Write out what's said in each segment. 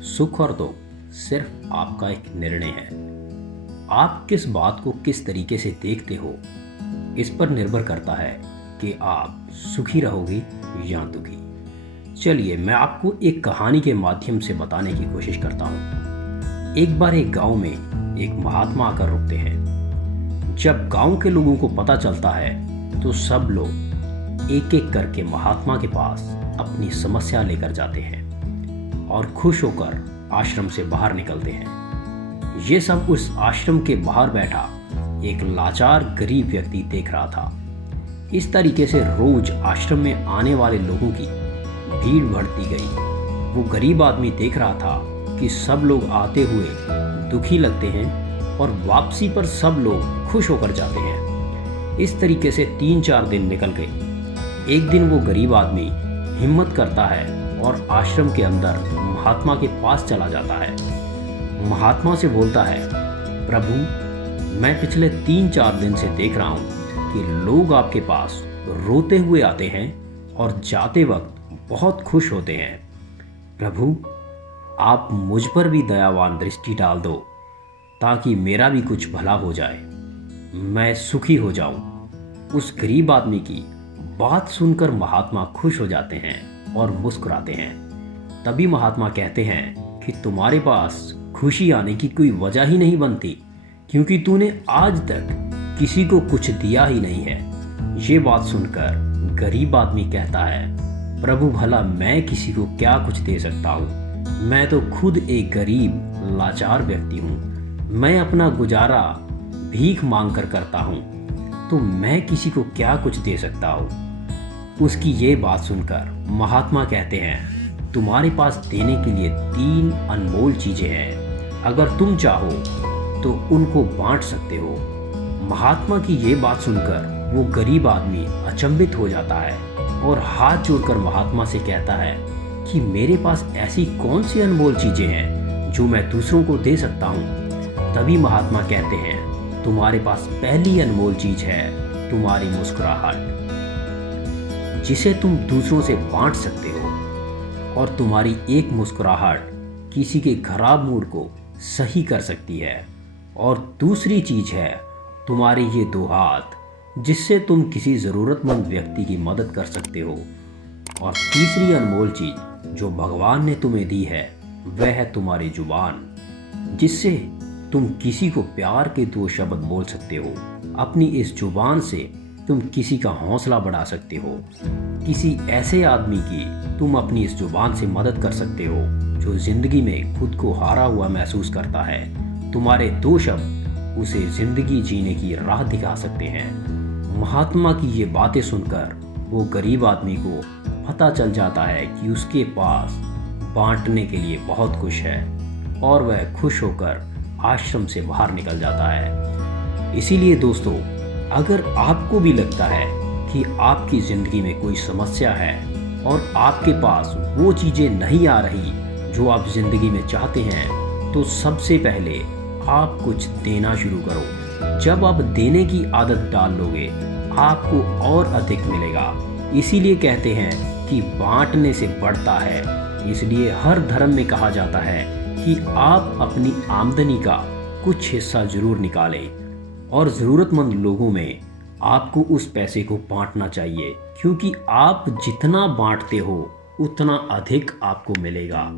सुख और दुख सिर्फ आपका एक निर्णय है। आप किस बात को किस तरीके से देखते हो, इस पर निर्भर करता है कि आप सुखी रहोगे या दुखी। चलिए मैं आपको एक कहानी के माध्यम से बताने की कोशिश करता हूँ। एक बार एक गांव में एक महात्मा आकर रुकते हैं। जब गांव के लोगों को पता चलता है तो सब लोग एक एक करके महात्मा के पास अपनी समस्या लेकर जाते हैं और खुश होकर आश्रम से बाहर निकलते हैं। ये सब उस आश्रम के बाहर बैठा एक लाचार गरीब व्यक्ति देख रहा था। इस तरीके से रोज आश्रम में आने वाले लोगों की भीड़ बढ़ती गई। वो गरीब आदमी देख रहा था कि सब लोग आते हुए दुखी लगते हैं और वापसी पर सब लोग खुश होकर जाते हैं। इस तरीके से 3-4 दिन निकल गए। एक दिन वो गरीब आदमी हिम्मत करता है और आश्रम के अंदर महात्मा के पास चला जाता है। महात्मा से बोलता है, प्रभु मैं पिछले 3-4 दिन से देख रहा हूँ कि लोग आपके पास रोते हुए आते हैं और जाते वक्त बहुत खुश होते हैं। प्रभु आप मुझ पर भी दयावान दृष्टि डाल दो ताकि मेरा भी कुछ भला हो जाए, मैं सुखी हो जाऊं। उस गरीब आदमी की बात सुनकर महात्मा खुश हो जाते हैं और मुस्कुराते हैं। तभी महात्मा कहते हैं कि तुम्हारे पास खुशी आने की कोई वजह ही नहीं बनती, क्योंकि तूने आज तक किसी को कुछ दिया ही नहीं है। ये बात सुनकर गरीब आदमी कहता है, प्रभु भला मैं किसी को क्या कुछ दे सकता हूँ, मैं तो खुद एक गरीब लाचार व्यक्ति हूँ। मैं अपना गुजारा भीख मांग कर करता हूँ, तो मैं किसी को क्या कुछ दे सकता हूँ। उसकी ये बात सुनकर महात्मा कहते हैं, तुम्हारे पास देने के लिए 3 अनमोल चीज़ें हैं, अगर तुम चाहो तो उनको बांट सकते हो। महात्मा की ये बात सुनकर वो गरीब आदमी अचंभित हो जाता है और हाथ जोड़कर महात्मा से कहता है कि मेरे पास ऐसी कौन सी अनमोल चीज़ें हैं जो मैं दूसरों को दे सकता हूँ। तभी महात्मा कहते हैं, तुम्हारे पास पहली अनमोल चीज़ है तुम्हारी मुस्कुराहट, जिसे तुम दूसरों से बांट सकते हो। और तुम्हारी एक मुस्कुराहट किसी के खराब मूड को सही कर सकती है। और दूसरी चीज़ है तुम्हारे ये 2 हाथ, जिससे तुम किसी ज़रूरतमंद व्यक्ति की मदद कर सकते हो। और तीसरी अनमोल चीज़ जो भगवान ने तुम्हें दी है वह है तुम्हारी जुबान, जिससे तुम किसी को प्यार के 2 शब्द बोल सकते हो। अपनी इस जुबान से तुम किसी का हौसला बढ़ा सकते हो। किसी ऐसे आदमी की तुम अपनी इस जुबान से मदद कर सकते हो जो ज़िंदगी में खुद को हारा हुआ महसूस करता है। तुम्हारे 2 शब्द उसे ज़िंदगी जीने की राह दिखा सकते हैं। महात्मा की ये बातें सुनकर वो गरीब आदमी को पता चल जाता है कि उसके पास बांटने के लिए बहुत कुछ है और वह खुश होकर आश्रम से बाहर निकल जाता है। इसीलिए दोस्तों, अगर आपको भी लगता है कि आपकी ज़िंदगी में कोई समस्या है और आपके पास वो चीज़ें नहीं आ रही जो आप ज़िंदगी में चाहते हैं, तो सबसे पहले आप कुछ देना शुरू करो। जब आप देने की आदत डाल लोगे आपको और अधिक मिलेगा। इसीलिए कहते हैं कि बांटने से बढ़ता है। इसलिए हर धर्म में कहा जाता है कि आप अपनी आमदनी का कुछ हिस्सा जरूर निकालें और ज़रूरतमंद लोगों में आपको उस पैसे को बांटना चाहिए, क्योंकि आप जितना बांटते हो उतना अधिक आपको मिलेगा।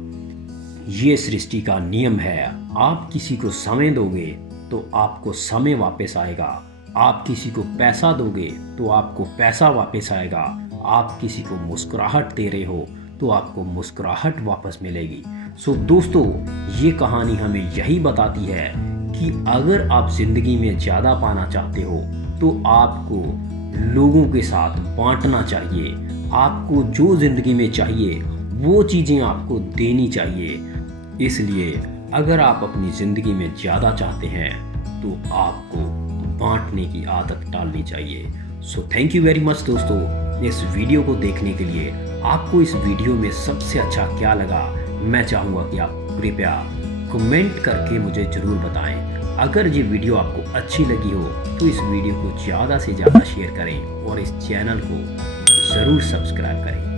ये सृष्टि का नियम है। आप किसी को समय दोगे तो आपको समय वापस आएगा। आप किसी को पैसा दोगे तो आपको पैसा वापस आएगा। आप किसी को मुस्कुराहट दे रहे हो तो आपको मुस्कुराहट वापस मिलेगी। सो दोस्तों, ये कहानी हमें यही बताती है कि अगर आप ज़िंदगी में ज़्यादा पाना चाहते हो तो आपको लोगों के साथ बांटना चाहिए। आपको जो ज़िंदगी में चाहिए वो चीज़ें आपको देनी चाहिए। इसलिए अगर आप अपनी ज़िंदगी में ज़्यादा चाहते हैं तो आपको बांटने की आदत डालनी चाहिए। So thank you very much दोस्तों, इस वीडियो को देखने के लिए। आपको इस वीडियो में सबसे अच्छा क्या लगा, मैं चाहूँगा कि आप कृपया कमेंट करके मुझे ज़रूर बताएं। अगर ये वीडियो आपको अच्छी लगी हो तो इस वीडियो को ज़्यादा से ज़्यादा शेयर करें और इस चैनल को ज़रूर सब्सक्राइब करें।